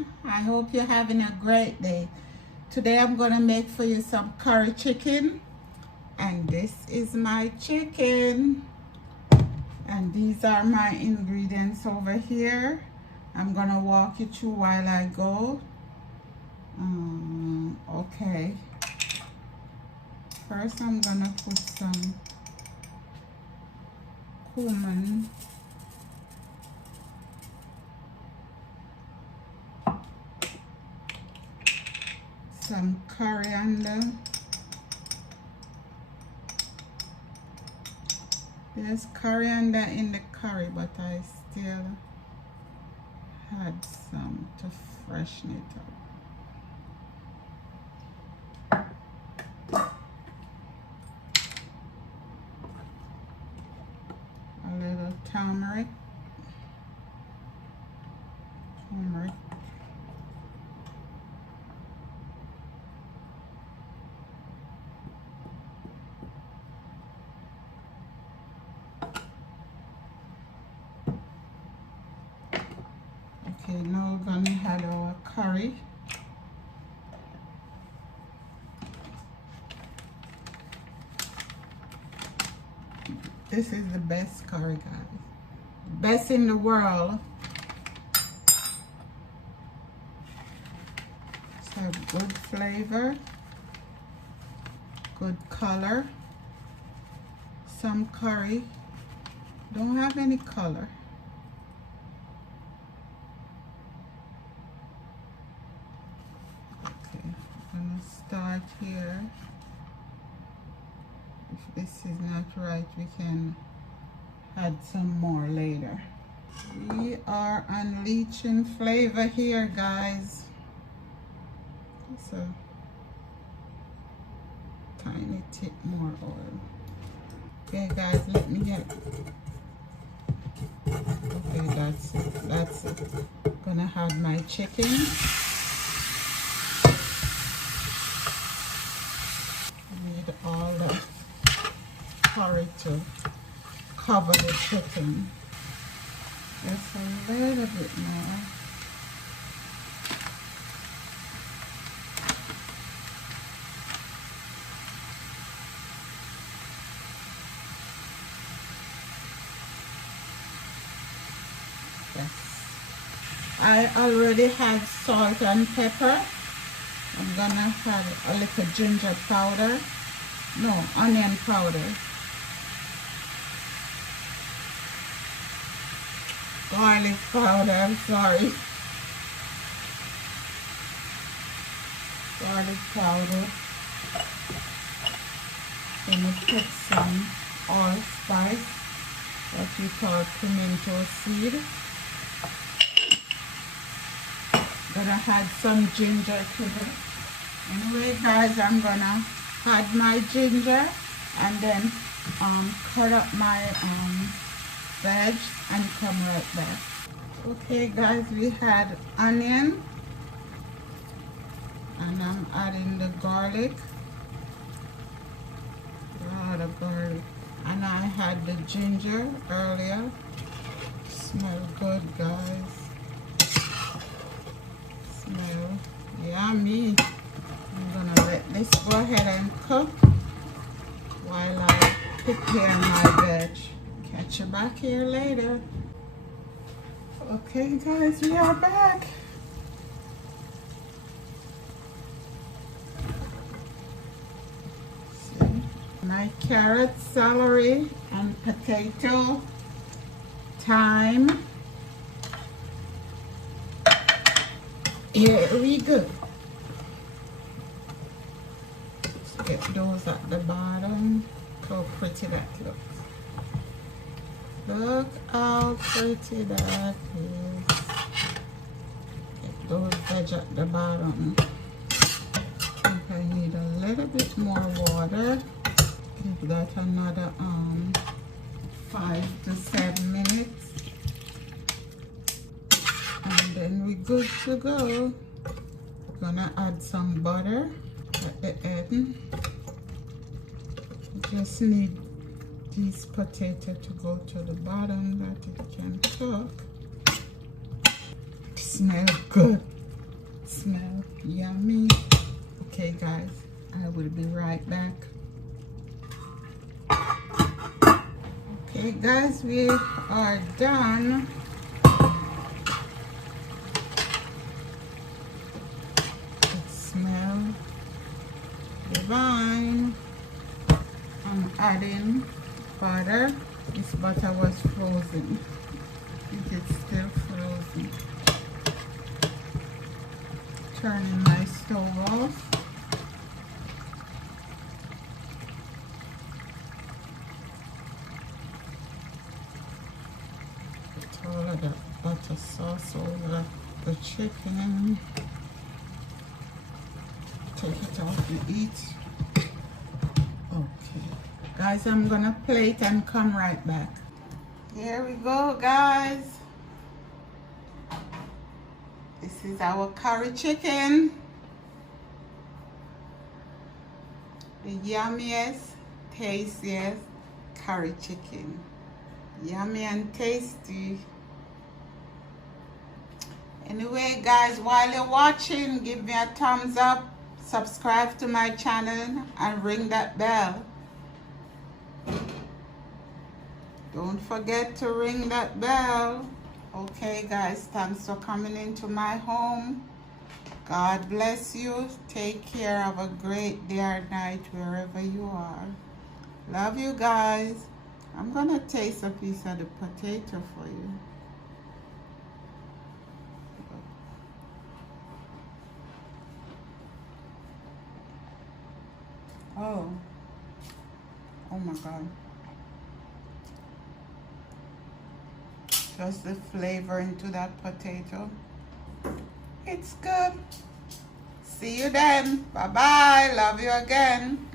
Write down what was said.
everyone. I hope you're having a great day. Today I'm going to make for you some curry chicken, and this is my chicken, and these are my ingredients over here. I'm going to walk you through while I go. Okay, first I'm going to put some cumin, some coriander. There's coriander in the curry, but I still had some to freshen it up. A little turmeric. Okay, now we're gonna add our curry. This is the best curry, guys. Best in the world. It's a good flavor, good color. Some curry don't have any color. Okay, I'm gonna start here. If this is not right, we can add some more later. We are unleashing flavor here, guys. It's a tiny tip more oil. Okay, guys, let me get. Okay, that's it. That's it. Gonna add my chicken. I need all the curry to cover the chicken. Just a little bit more. Yes. I already have salt and pepper. I'm gonna add a little ginger powder. No, onion powder. Garlic powder, I'm sorry. Garlic powder. Gonna put some allspice, what we call pimento seed. Gonna add some ginger to it. Anyway, guys, I'm gonna add my ginger and then cut up my veg and come right back. Okay, guys, we had onion, and I'm adding the garlic. A lot of garlic. And I had the ginger earlier. Smell good, guys. Smell yummy. I'm gonna let this go ahead and cook while I prepare my veg. Catch you back here later. Okay, guys, we are back. See, my carrot, celery, and potato, thyme. Here we go. Let's get those at the bottom. How pretty that looks. Look how pretty that is. Get those veg at the bottom. I think I need a little bit more water. Give that another 5 to 7 minutes. And then we're good to go. Gonna add some butter at the end. Just need these potatoes to go to the bottom that it can cook. Smell good. Smell yummy. Okay guys, I will be right back. Okay guys, we are done. It smells divine. I'm adding butter. This butter was frozen. It is still frozen. Turning my stove off. Put all of the butter sauce over the chicken. Take it off the heat. Okay. Guys, I'm gonna plate and come right back. Here we go, guys. This is our curry chicken. The yummiest, tastiest curry chicken. Yummy and tasty. Anyway, guys, while you're watching, give me a thumbs up, subscribe to my channel, and ring that bell. Don't forget to ring that bell. Okay guys, thanks for coming into my home. God bless you. Take care. Have a great day or night wherever you are. Love you guys. I'm gonna taste a piece of the potato for you. Oh my God. Just the flavor into that potato. It's good. See you then. Bye-bye. Love you again.